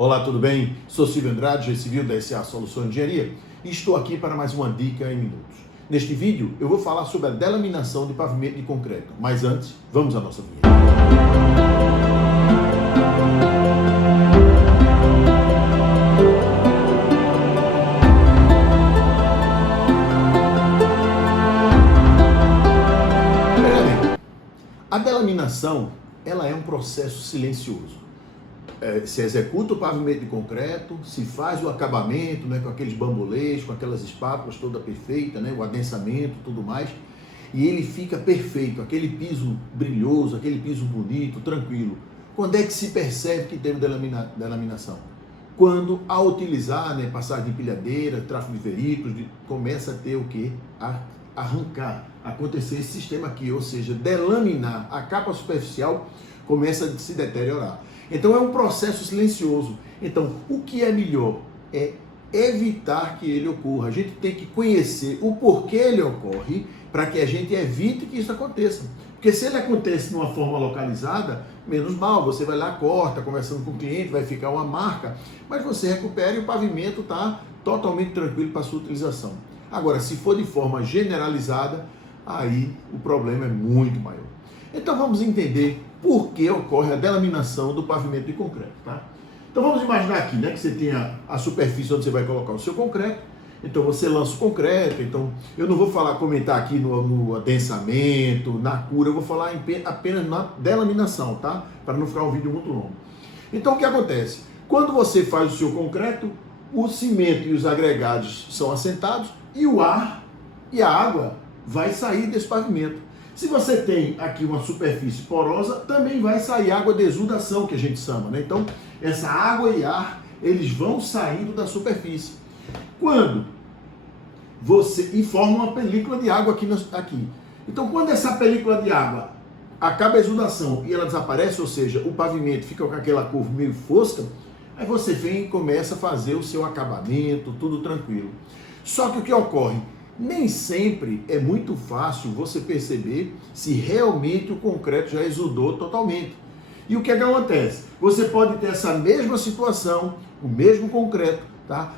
Olá, tudo bem? Sou Silvio Andrade, engenheiro civil da SA Soluções de Engenharia e estou aqui para mais uma dica em minutos. Neste vídeo eu vou falar sobre a delaminação de pavimento de concreto, mas antes, vamos à nossa vinheta. A delaminação, ela é um processo silencioso. Se executa o pavimento de concreto, se faz o acabamento, né, com aqueles bambolês, com aquelas espátulas toda perfeita, né, o adensamento, tudo mais, e ele fica perfeito, aquele piso brilhoso, aquele piso bonito, tranquilo. Quando é que se percebe que teve delaminação? Quando, ao utilizar, né, passagem de empilhadeira, tráfego de veículos, começa a ter o quê? A arrancar, acontecer esse sistema aqui, ou seja, delaminar, a capa superficial começa a se deteriorar. Então é um processo silencioso. Então o que é melhor é evitar que ele ocorra. A gente tem que conhecer o porquê ele ocorre para que a gente evite que isso aconteça. Porque se ele acontece de uma forma localizada, menos mal, você vai lá, corta, conversando com o cliente, vai ficar uma marca, mas você recupera e o pavimento está totalmente tranquilo para a sua utilização. Agora, se for de forma generalizada, aí o problema é muito maior. Então vamos entender por que ocorre a delaminação do pavimento de concreto, tá? Então vamos imaginar aqui, né, que você tenha a superfície onde você vai colocar o seu concreto. Então você lança o concreto. Então eu não vou comentar aqui no adensamento, na cura, eu vou falar apenas na delaminação, tá? Para não ficar um vídeo muito longo. Então o que acontece? Quando você faz o seu concreto, o cimento e os agregados são assentados e o ar e a água vai sair desse pavimento. Se você tem aqui uma superfície porosa, também vai sair água de exudação, que a gente chama, né? Então, essa água e ar, eles vão saindo da superfície. Quando e forma uma película de água aqui. Então, quando essa película de água acaba a exudação e ela desaparece, ou seja, o pavimento fica com aquela cor meio fosca, aí você vem e começa a fazer o seu acabamento, tudo tranquilo. Só que o que ocorre? Nem sempre é muito fácil você perceber se realmente o concreto já exudou totalmente. E o que acontece? Você pode ter essa mesma situação, o mesmo concreto, tá?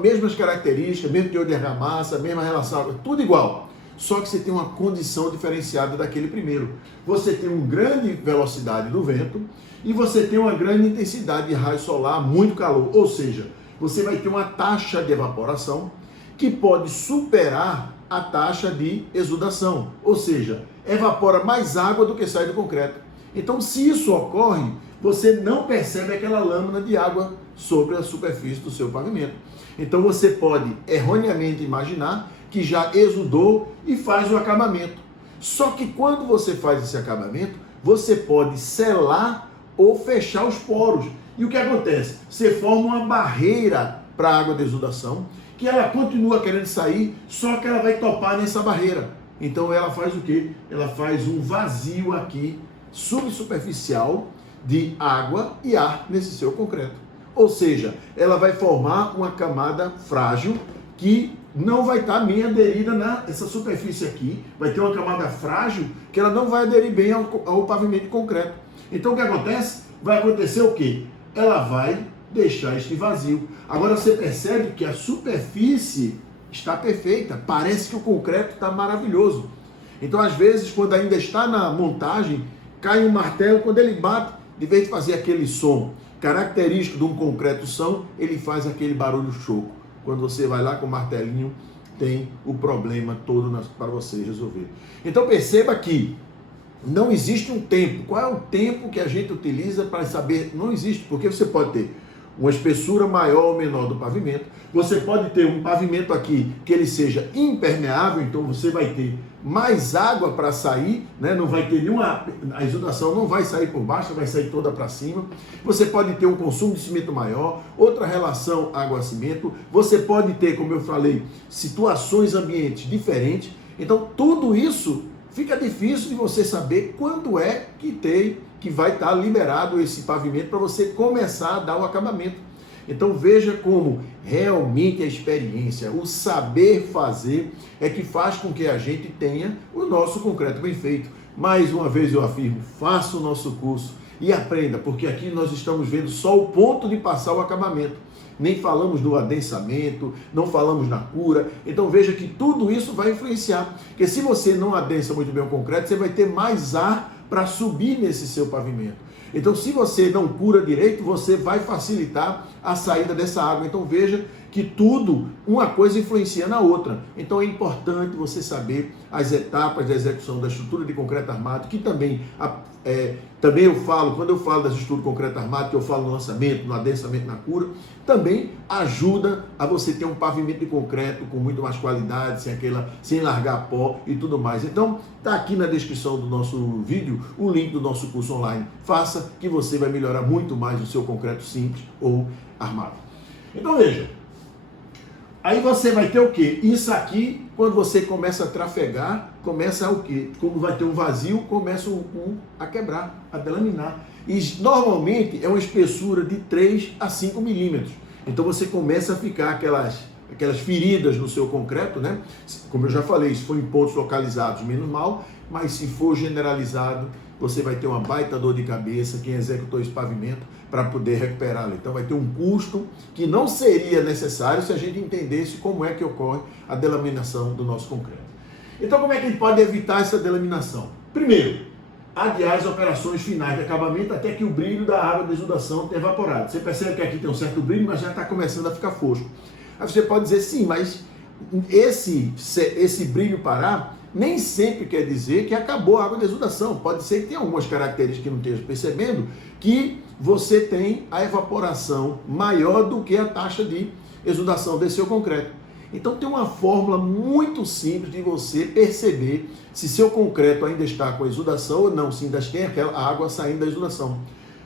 Mesmas características, mesmo teor de argamassa, mesma relação, tudo igual. Só que você tem uma condição diferenciada daquele primeiro. Você tem uma grande velocidade do vento e você tem uma grande intensidade de raio solar, muito calor. Ou seja, você vai ter uma taxa de evaporação que pode superar a taxa de exudação, ou seja, evapora mais água do que sai do concreto. Então, se isso ocorre, você não percebe aquela lâmina de água sobre a superfície do seu pavimento. Então, você pode erroneamente imaginar que já exudou e faz o acabamento. Só que quando você faz esse acabamento, você pode selar ou fechar os poros. E o que acontece? Você forma uma barreira para a água de exudação, que ela continua querendo sair, só que ela vai topar nessa barreira. Então ela faz o quê? Ela faz um vazio aqui, subsuperficial, de água e ar nesse seu concreto. Ou seja, ela vai formar uma camada frágil que não vai estar bem aderida nessa superfície aqui, vai ter uma camada frágil que ela não vai aderir bem ao pavimento de concreto. Então o que acontece? Vai acontecer o quê? Ela vai deixar este vazio. Agora você percebe que a superfície está perfeita, parece que o concreto está maravilhoso. Então às vezes quando ainda está na montagem, cai um martelo, quando ele bate, de vez de fazer aquele som característico de um concreto são, ele faz aquele barulho choco. Quando você vai lá com o martelinho, tem o problema todo para você resolver. Então perceba que não existe um tempo. Qual é o tempo que a gente utiliza para saber? Não existe, porque você pode ter uma espessura maior ou menor do pavimento. Você pode ter um pavimento aqui que ele seja impermeável, então você vai ter mais água para sair, né? Não vai ter a exudação não vai sair por baixo, vai sair toda para cima. Você pode ter um consumo de cimento maior, outra relação água-cimento. Você pode ter, como eu falei, situações ambientes diferentes. Então tudo isso fica difícil de você saber quando é que vai estar liberado esse pavimento para você começar a dar o acabamento. Então veja como realmente a experiência, o saber fazer é que faz com que a gente tenha o nosso concreto bem feito. Mais uma vez eu afirmo, faça o nosso curso, E aprenda, porque aqui nós estamos vendo só o ponto de passar o acabamento. Nem falamos do adensamento, não falamos na cura. Então veja que tudo isso vai influenciar. Porque se você não adensa muito bem o concreto, você vai ter mais ar para subir nesse seu pavimento. Então se você não cura direito, você vai facilitar a saída dessa água. Então veja que tudo, uma coisa influencia na outra. Então é importante você saber as etapas da execução da estrutura de concreto armado, que também eu falo, quando eu falo das estruturas de concreto armado, que eu falo no lançamento, no adensamento, na cura, também ajuda a você ter um pavimento de concreto com muito mais qualidade, sem largar pó e tudo mais. Então, está aqui na descrição do nosso vídeo o link do nosso curso online. Faça, que você vai melhorar muito mais o seu concreto simples ou armado. Então veja, aí você vai ter o quê? Isso aqui, quando você começa a trafegar, começa o quê? Como vai ter um vazio, começa a quebrar, a delaminar. E normalmente é uma espessura de 3 a 5 milímetros. Então você começa a ficar aquelas feridas no seu concreto, né? Como eu já falei, se for em pontos localizados, menos mal, mas se for generalizado, você vai ter uma baita dor de cabeça, quem executou esse pavimento, para poder recuperá-lo. Então vai ter um custo que não seria necessário se a gente entendesse como é que ocorre a delaminação do nosso concreto. Então como é que a gente pode evitar essa delaminação? Primeiro, adiar as operações finais de acabamento até que o brilho da água da exudação tenha evaporado. Você percebe que aqui tem um certo brilho, mas já está começando a ficar fosco. Aí você pode dizer, sim, mas esse brilho parar nem sempre quer dizer que acabou a água da exudação. Pode ser que tenha algumas características que não esteja percebendo, que você tem a evaporação maior do que a taxa de exudação desse seu concreto. Então tem uma fórmula muito simples de você perceber se seu concreto ainda está com exudação ou não, se ainda tem aquela água saindo da exudação.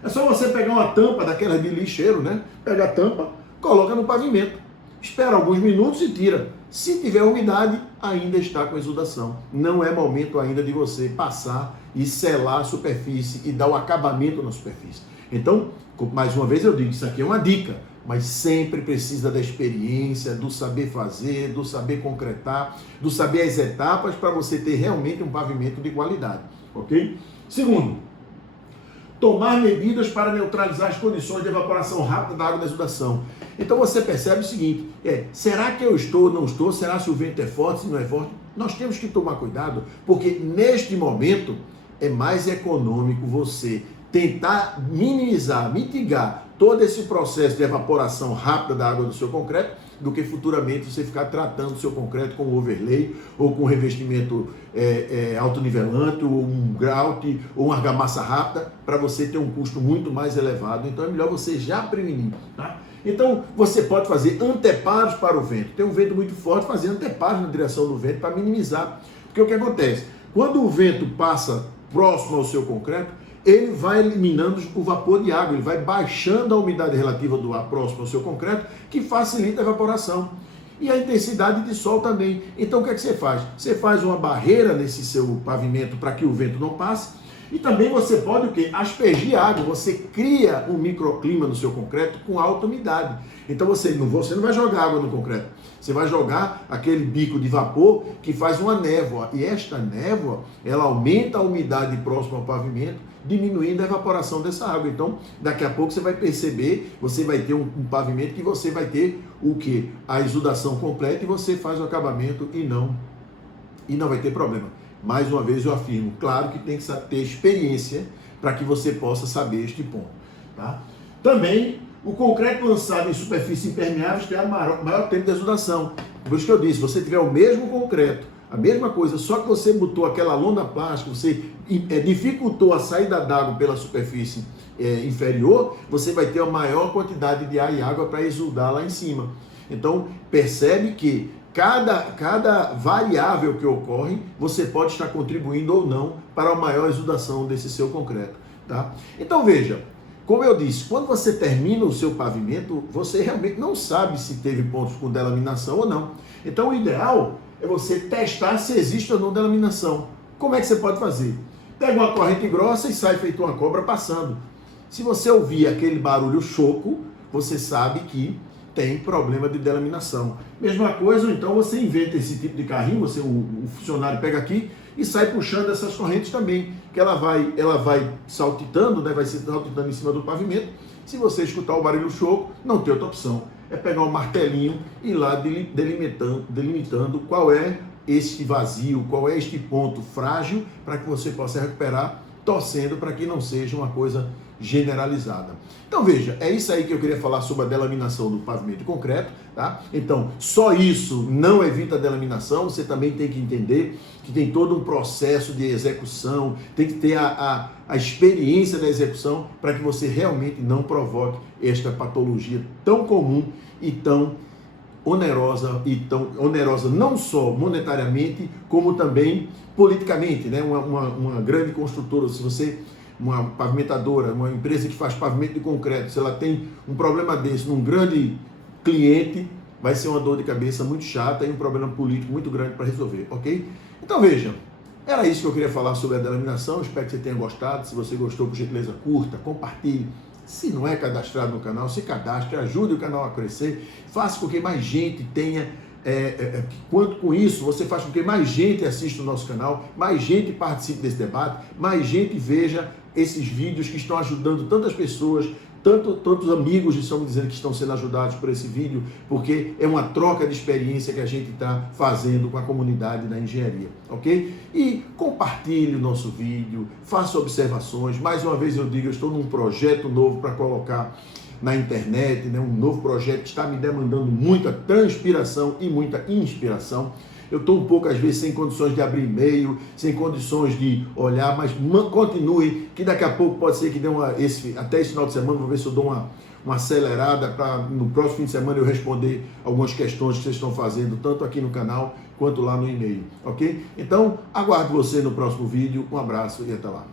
É só você pegar uma tampa daquela de lixeiro, né? Pega a tampa, coloca no pavimento, espera alguns minutos e tira. Se tiver umidade, ainda está com exudação. Não é momento ainda de você passar e selar a superfície e dar o acabamento na superfície. Então, mais uma vez eu digo, isso aqui é uma dica, mas sempre precisa da experiência, do saber fazer, do saber concretar, do saber as etapas para você ter realmente um pavimento de qualidade, ok? Segundo, tomar medidas para neutralizar as condições de evaporação rápida da água da exudação. Então você percebe o seguinte, será que eu estou ou não estou? Será se o vento é forte, se não é forte? Nós temos que tomar cuidado, porque neste momento é mais econômico você tentar minimizar, mitigar todo esse processo de evaporação rápida da água do seu concreto, do que futuramente você ficar tratando o seu concreto com overlay, ou com revestimento autonivelante, ou um grout, ou uma argamassa rápida, para você ter um custo muito mais elevado. Então é melhor você já prevenir, tá? Então você pode fazer anteparos para o vento. Tem um vento muito forte, fazer anteparos na direção do vento para minimizar. Porque o que acontece? Quando o vento passa próximo ao seu concreto, ele vai eliminando o vapor de água, ele vai baixando a umidade relativa do ar próximo ao seu concreto, que facilita a evaporação. E a intensidade de sol também. Então o que é que você faz? Você faz uma barreira nesse seu pavimento para que o vento não passe, e também você pode o quê? Aspergir água, você cria um microclima no seu concreto com alta umidade. Então você não vai jogar água no concreto, você vai jogar aquele bico de vapor que faz uma névoa. E esta névoa, ela aumenta a umidade próxima ao pavimento, diminuindo a evaporação dessa água. Então, daqui a pouco você vai perceber, você vai ter um pavimento que você vai ter o quê? A exudação completa, e você faz o acabamento e não vai ter problema. Mais uma vez eu afirmo, claro que tem que ter experiência para que você possa saber este ponto, tá? Também, o concreto lançado em superfície impermeável tem maior tempo de exudação. Por isso que eu disse, se você tiver o mesmo concreto, a mesma coisa, só que você botou aquela lona plástica, você dificultou a saída d'água pela superfície inferior, você vai ter uma maior quantidade de ar e água para exudar lá em cima. Então, percebe que cada variável que ocorre, você pode estar contribuindo ou não para a maior exudação desse seu concreto, tá? Então veja, como eu disse, quando você termina o seu pavimento, você realmente não sabe se teve pontos com delaminação ou não. Então o ideal é você testar se existe ou não delaminação. Como é que você pode fazer? Pega uma corrente grossa e sai feito uma cobra passando. Se você ouvir aquele barulho choco, você sabe que tem problema de delaminação. Mesma coisa, ou então você inventa esse tipo de carrinho, o funcionário pega aqui, e sai puxando essas correntes também, que ela vai saltitando, né, vai se saltitando em cima do pavimento. Se você escutar o barulho choco, não tem outra opção, é pegar um martelinho e ir lá delimitando qual é este vazio, qual é este ponto frágil, para que você possa recuperar, torcendo para que não seja uma coisa generalizada. Então veja, é isso aí que eu queria falar sobre a delaminação do pavimento de concreto, tá? Então, só isso não evita a delaminação, você também tem que entender que tem todo um processo de execução, tem que ter a experiência da execução para que você realmente não provoque esta patologia tão comum e tão onerosa não só monetariamente, como também politicamente, né? Uma grande construtora, se você, uma pavimentadora, uma empresa que faz pavimento de concreto, se ela tem um problema desse num grande cliente, vai ser uma dor de cabeça muito chata e um problema político muito grande para resolver, ok? Então veja, era isso que eu queria falar sobre a delaminação, espero que você tenha gostado. Se você gostou, por gentileza, curta, compartilhe. Se não é cadastrado no canal, se cadastre, ajude o canal a crescer, faça com que mais gente tenha, quanto com isso, você faz com que mais gente assista o nosso canal, mais gente participe desse debate, mais gente veja esses vídeos que estão ajudando tantas pessoas, tantos amigos estão me dizendo que estão sendo ajudados por esse vídeo, porque é uma troca de experiência que a gente está fazendo com a comunidade da engenharia, ok? E compartilhe o nosso vídeo, faça observações. Mais uma vez eu digo, eu estou num projeto novo para colocar na internet, né? Um novo projeto que está me demandando muita transpiração e muita inspiração. Eu estou um pouco, às vezes, sem condições de abrir e-mail, sem condições de olhar, mas continue, que daqui a pouco pode ser que dê até esse final de semana, vou ver se eu dou uma acelerada para no próximo fim de semana eu responder algumas questões que vocês estão fazendo, tanto aqui no canal quanto lá no e-mail, ok? Então, aguardo você no próximo vídeo, um abraço e até lá.